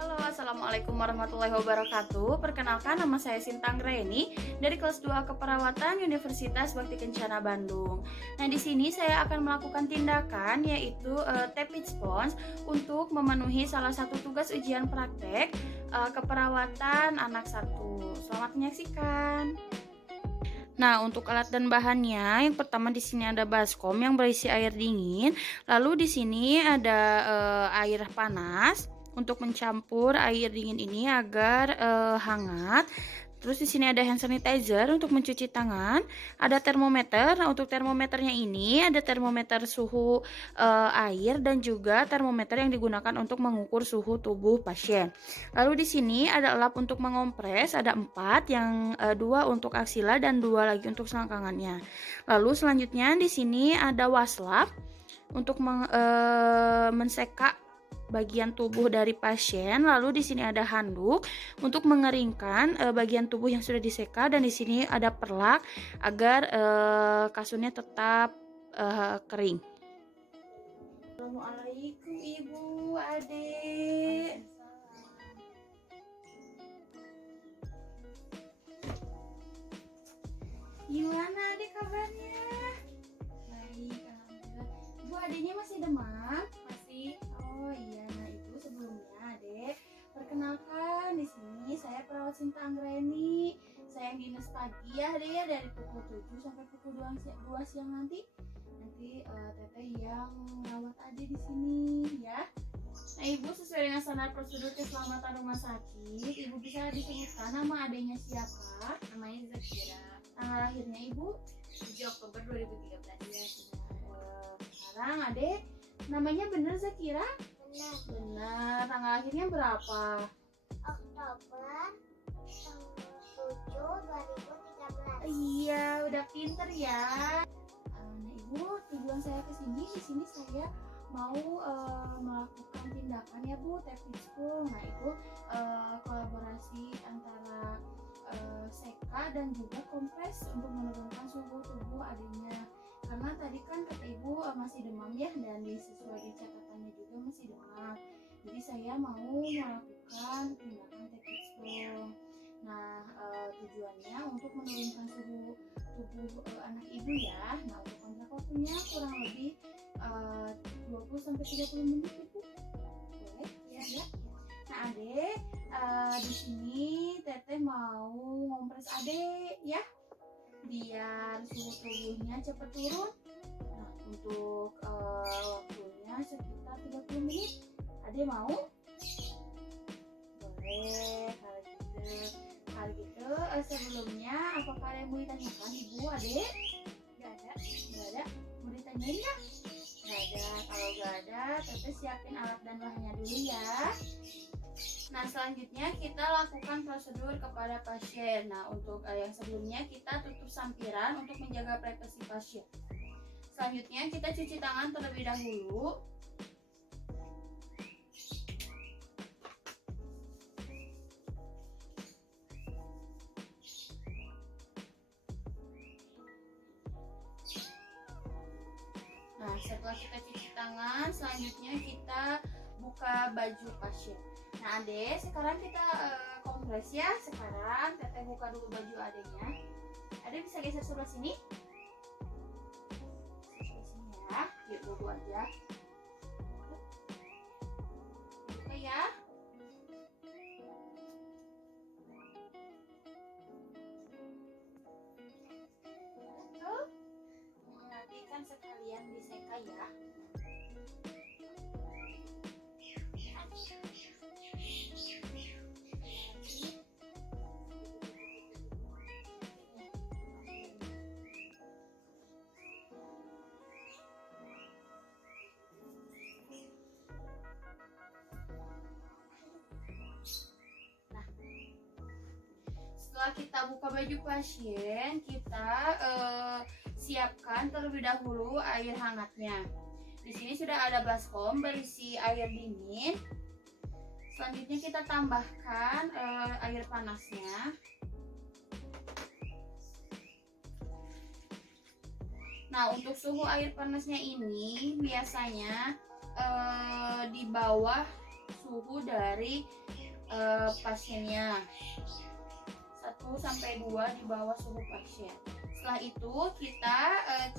Halo, Assalamualaikum warahmatullahi wabarakatuh. Perkenalkan, nama saya Sintang Reni dari kelas 2 Keperawatan Universitas Bakti Kencana Bandung. Nah, di sini saya akan melakukan tindakan yaitu tapping sponge untuk memenuhi salah satu tugas ujian praktek keperawatan anak 1. Selamat menyaksikan. Nah, untuk alat dan bahannya, yang pertama di sini ada baskom yang berisi air dingin. Lalu di sini ada air panas untuk mencampur air dingin ini agar hangat. Terus di sini ada hand sanitizer untuk mencuci tangan, ada termometer. Nah, untuk termometernya ini ada termometer suhu air dan juga termometer yang digunakan untuk mengukur suhu tubuh pasien. Lalu di sini ada lap untuk mengompres, ada 4, yang 2 untuk aksila dan 2 lagi untuk selangkangannya. Lalu selanjutnya di sini ada waslap untuk menseka bagian tubuh dari pasien. Lalu di sini ada handuk untuk mengeringkan bagian tubuh yang sudah diseka, dan di sini ada perlak agar kasurnya tetap kering. Assalamualaikum Ibu, Adik. Gimana Adik kabarnya? Baik, alhamdulillah. Ibu, adiknya masih demam? Masih. Oh iya, nah Ibu, sebelumnya Adik, perkenalkan di sini saya perawat Sintang Reni. Saya yang dinas pagi ya Adik ya, dari pukul 7 sampai pukul 2 siang nanti. Nanti Teteh yang merawat Adik di sini ya. Nah Ibu, sesuai dengan standar prosedur keselamatan rumah sakit, Ibu bisa disebutkan nama adiknya siapa? Namanya Zakira. Tanggal lahirnya Ibu? 7 Oktober 2013. Ya sudah. Sekarang Adek, namanya bener Zakira? Benar. Benar. Tanggal lahirnya berapa? Oktober 7 2013. Iya, udah pinter ya. Nah Ibu, tujuan saya kesini, di sini saya mau melakukan tindakan ya Bu, tapping sponge. Nah itu kolaborasi antara seka dan juga kompres untuk menurunkan suhu tubuh adiknya. Karena tadi kan kata Ibu masih demam ya, dan sesuai di catatannya juga masih demam. Jadi saya mau melakukan tindakan tapping sponge. Nah, tujuannya untuk menurunkan suhu tubuh anak Ibu ya. Nah, untuk kontrak waktunya kurang lebih 20 sampai 30 menit Ibu. Boleh? Ya. Nah, Adek, di sini Teteh mau ngompres Adek ya, biar suhu tubuhnya cepat turun. Nah, untuk waktunya sekitar 30 menit. Adek mau? Boleh, kalau gitu sebelumnya apakah ada yang mau ditanyakan Ibu, Adek? Gak ada. Gak ada? Mau ditanyain nggak? Gak ada. Kalau gak ada, Teteh siapin alat dan bahannya dulu ya. Nah, selanjutnya kita lakukan prosedur kepada pasien. Nah, untuk yang sebelumnya kita tutup sampiran untuk menjaga privasi pasien. Selanjutnya kita cuci tangan terlebih dahulu. Nah, setelah kita cuci tangan, selanjutnya kita buka baju pasien. Nah, Adek, sekarang kita kompres ya. Sekarang Teteh buka dulu baju adeknya. Adek bisa geser sebelah sini. Sebelah sini ya. Yuk, bobo aja. Buka ya. Betul. Nanti kan sekalian diseka ya. Setelah kita buka baju pasien, kita siapkan terlebih dahulu air hangatnya. Di sini sudah ada baskom berisi air dingin. Selanjutnya kita tambahkan air panasnya. Nah, untuk suhu air panasnya ini biasanya di bawah suhu dari pasiennya. 1-2 di bawah suhu pasien. Setelah itu kita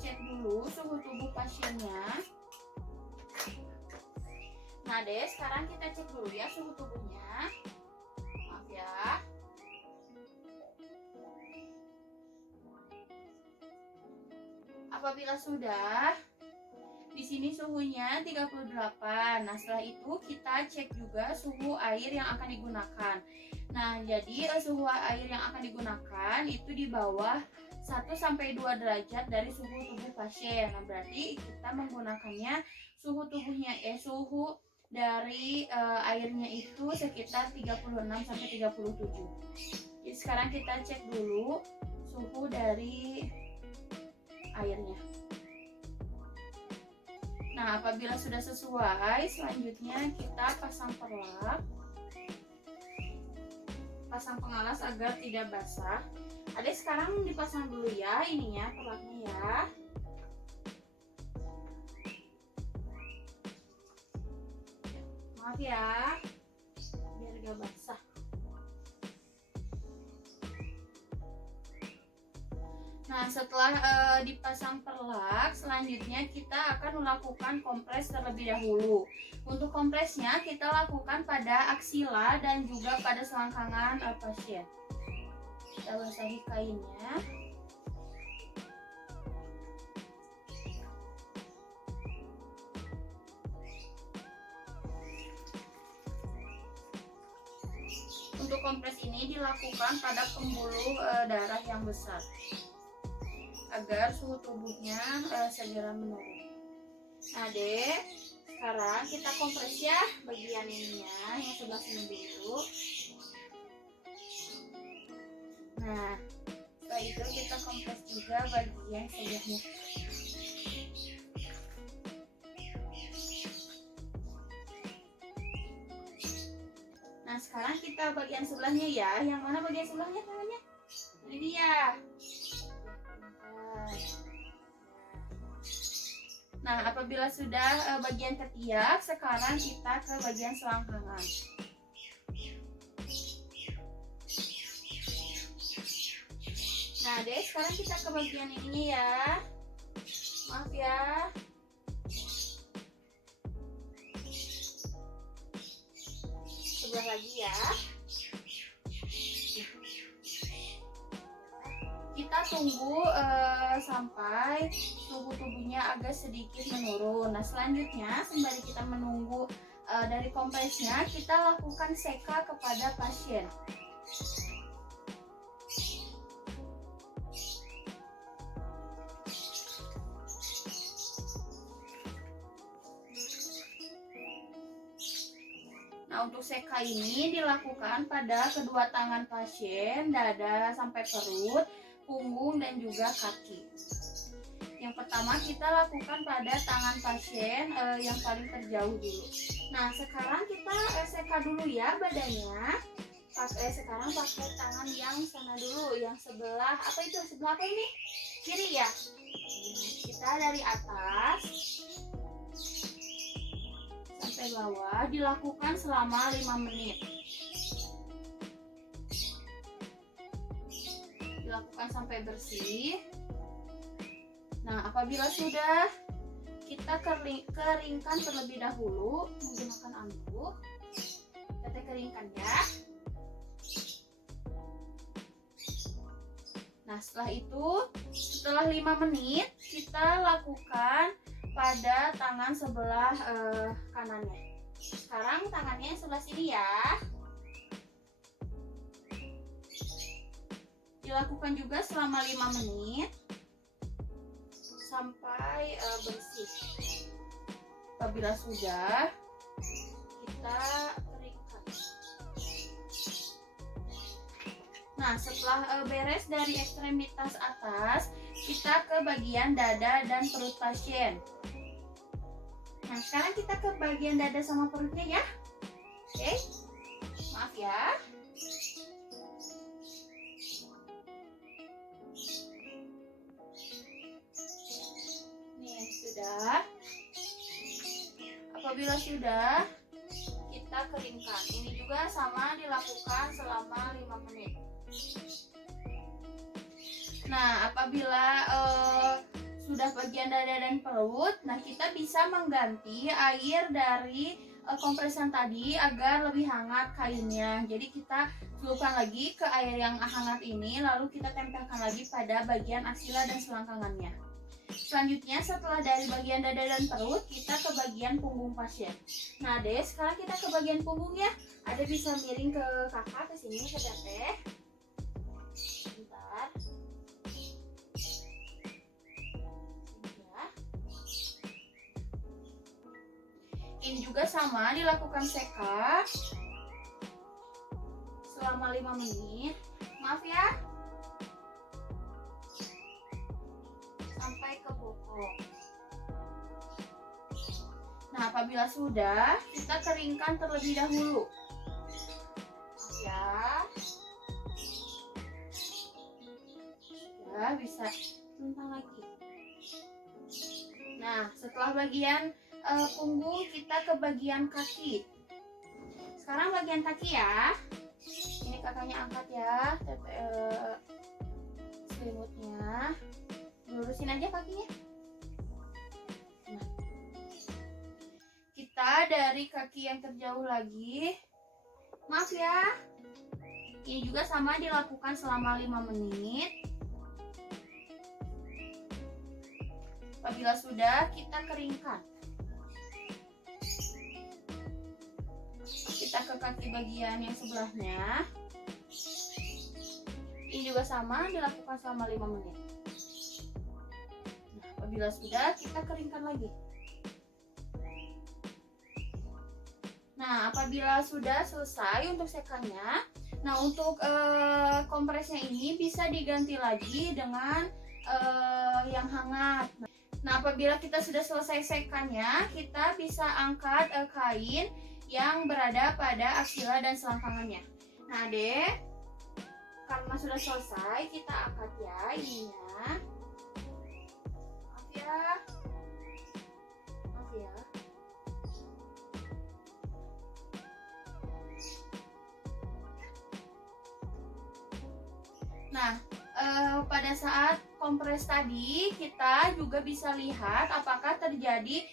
cek dulu suhu tubuh pasiennya. Nah deh, sekarang kita cek dulu ya suhu tubuhnya. Maaf ya. Apabila sudah, di sini suhunya 38. Nah, setelah itu kita cek juga suhu air yang akan digunakan. Nah, jadi suhu air yang akan digunakan itu di bawah 1-2 derajat dari suhu tubuh pasien. Nah, berarti kita menggunakannya suhu tubuhnya suhu dari airnya itu sekitar 36-37. Jadi sekarang kita cek dulu suhu dari airnya. Nah, apabila sudah sesuai, selanjutnya kita pasang perlak. Pasang pengalas agar tidak basah. Adek sekarang dipasang dulu ya ininya, perlaknya ya. Maaf ya, biar gak basah. Nah, setelah dipasang perlak, selanjutnya kita akan melakukan kompres terlebih dahulu. Untuk kompresnya kita lakukan pada aksila dan juga pada selangkangan pasien. Kita basahi kainnya. Untuk kompres ini dilakukan pada pembuluh darah yang besar, agar suhu tubuhnya segera menurun. Nah deh, sekarang kita kompres ya bagian ininya yang sebelah sini dulu. Nah, setelah itu kita kompres juga bagian sebelahnya. Nah, sekarang kita bagian sebelahnya ya. Yang mana bagian sebelahnya namanya? Ini dia. Nah, apabila sudah bagian ketiak, sekarang kita ke bagian selangkangan. Nah, deh, sekarang kita ke bagian ini ya. Maaf ya. Sebelah lagi ya. Kita tunggu sampai suhu tubuhnya agak sedikit menurun. Nah, selanjutnya sembari kita menunggu dari kompresnya, kita lakukan seka kepada pasien. Nah, untuk seka ini dilakukan pada kedua tangan pasien, dada sampai perut, punggung dan juga kaki. Yang pertama kita lakukan pada tangan pasien yang paling terjauh dulu. Nah, sekarang kita seka dulu ya badannya. Sekarang pakai tangan yang sana dulu, yang sebelah apa itu? Sebelah apa ini? Kiri ya. Kita dari atas sampai bawah dilakukan selama 5 menit. Dilakukan sampai bersih. Nah, apabila sudah, kita keringkan terlebih dahulu menggunakan anduk. Kita keringkan ya. Nah, setelah 5 menit kita lakukan pada tangan sebelah kanannya. Sekarang tangannya sebelah sini ya. Dilakukan juga selama 5 menit sampai bersih. Apabila sudah, kita keringkan. Nah, setelah beres dari ekstremitas atas, kita ke bagian dada dan perut pasien. Nah, sekarang kita ke bagian dada sama perutnya ya. Oke, maaf ya. Nih, sudah. Apabila sudah, kita keringkan. Ini juga sama dilakukan selama 5 menit. Nah, apabila sudah bagian dada dan perut, nah kita bisa mengganti air dari kompresan tadi agar lebih hangat kainnya. Jadi kita celupkan lagi ke air yang hangat ini, lalu kita tempelkan lagi pada bagian aksila dan selangkangannya. Selanjutnya setelah dari bagian dada dan perut, kita ke bagian punggung pasien. Nah, Dek, sekarang kita ke bagian punggungnya. Ada bisa miring ke kakak, ke sini, ke teteh. Bentar. Ini juga sama dilakukan seka selama 5 menit. Maaf ya. Sampai ke bokong. Nah, apabila sudah, kita keringkan terlebih dahulu. Maaf ya. Ya, bisa tentang lagi. Nah, setelah bagian punggung, kita ke bagian kaki. Sekarang bagian kaki ya. Ini kakaknya angkat ya, selimutnya. Lurusin aja kakinya. Nah, kita dari kaki yang terjauh lagi. Maaf ya. Ini juga sama dilakukan selama 5 menit. Apabila sudah, kita keringkan. Kita ke kaki bagian yang sebelahnya. Ini juga sama dilakukan selama 5 menit. Nah, apabila sudah, kita keringkan lagi. Nah, apabila sudah selesai untuk sekanya, nah untuk kompresnya ini bisa diganti lagi dengan yang hangat. Nah, apabila kita sudah selesai sekanya, kita bisa angkat kain yang berada pada aksila dan selangkangannya. Nah, Dek, karena sudah selesai, kita angkat ya ininya. Maaf ya. Maaf ya. Nah, pada saat kompres tadi, kita juga bisa lihat apakah terjadi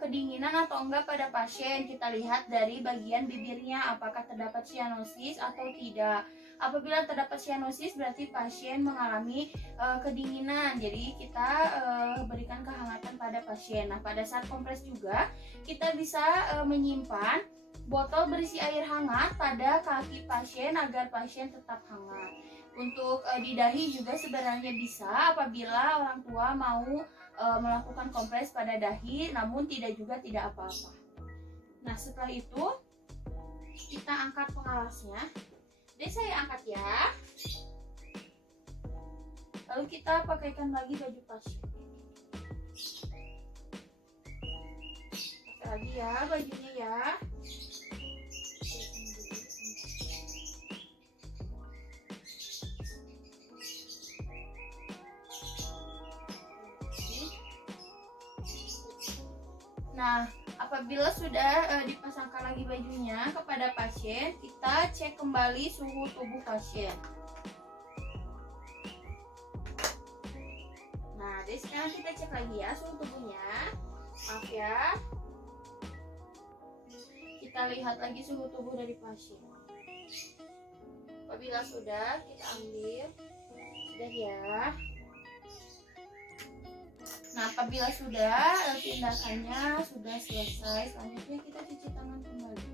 kedinginan atau enggak pada pasien. Kita lihat dari bagian bibirnya apakah terdapat cyanosis atau tidak. Apabila terdapat cyanosis berarti pasien mengalami kedinginan. Jadi kita berikan kehangatan pada pasien. Nah, pada saat kompres juga kita bisa menyimpan botol berisi air hangat pada kaki pasien agar pasien tetap hangat. Untuk di dahi juga sebenarnya bisa apabila orang tua mau melakukan kompres pada dahi, namun tidak apa-apa. Nah, setelah itu kita angkat pengalasnya. Jadi saya angkat ya. Lalu kita pakaikan lagi baju pasien. Pakai lagi ya bajunya ya. Nah, apabila sudah dipasangkan lagi bajunya kepada pasien, kita cek kembali suhu tubuh pasien. Nah, jadi sekarang kita cek lagi ya suhu tubuhnya. Maaf ya. Kita lihat lagi suhu tubuh dari pasien. Apabila sudah, kita ambil. Sudah ya. Nah, apabila sudah tindakannya sudah selesai, selanjutnya kita cuci tangan kembali.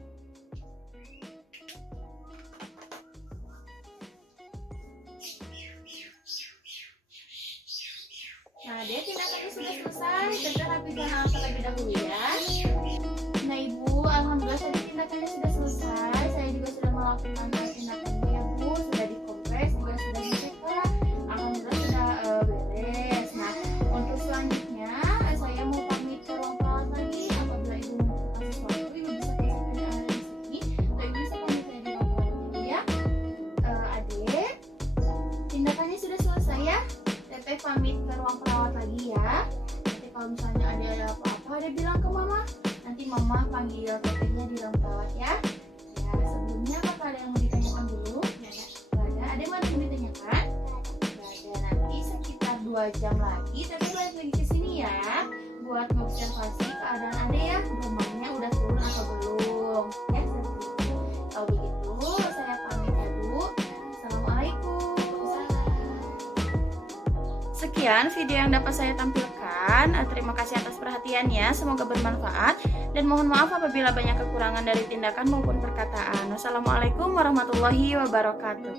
Nah, dia tindakannya sudah selesai. Kita rapikan alat terlebih dahulu ya. Nah, Ibu, alhamdulillah tadi tindakannya sudah selesai. Saya juga sudah melakukan tindakannya ya, Bu. Sudah dikompres, juga sudah diseka. Alhamdulillah sudah beres. Nah, untuk selanjutnya saya mau pamit ke ruang perawat lagi. Apabila Ibu membutuhkan sesuatu, Ibu bisa kontak ada di sini. Atau Ibu bisa pamit dari ruang perawat dulu ya. Adik, tindakannya sudah selesai ya. Teteh pamit ke ruang perawat lagi ya. Nanti kalau misalnya ada apa-apa, ada bilang ke Mama. Nanti Mama panggil tetehnya di ruang perawat ya. Ya, sebelumnya apakah ada yang mau ditanyakan dulu? Nggak ada. Nggak ada. Ada yang mau ditanyakan? Nggak ada. Nanti sekitar 2 jam lagi teteh balik lagi ke sini ya, buat ngobservasi keadaan Ade ya, demamnya udah turun atau belum. Ya, seperti itu. Kalau begitu, saya pamit ya Bu. Assalamualaikum. Sekian video yang dapat saya tampilkan. Terima kasih atas perhatiannya. Semoga bermanfaat. Dan mohon maaf apabila banyak kekurangan dari tindakan maupun perkataan. Wassalamualaikum warahmatullahi wabarakatuh.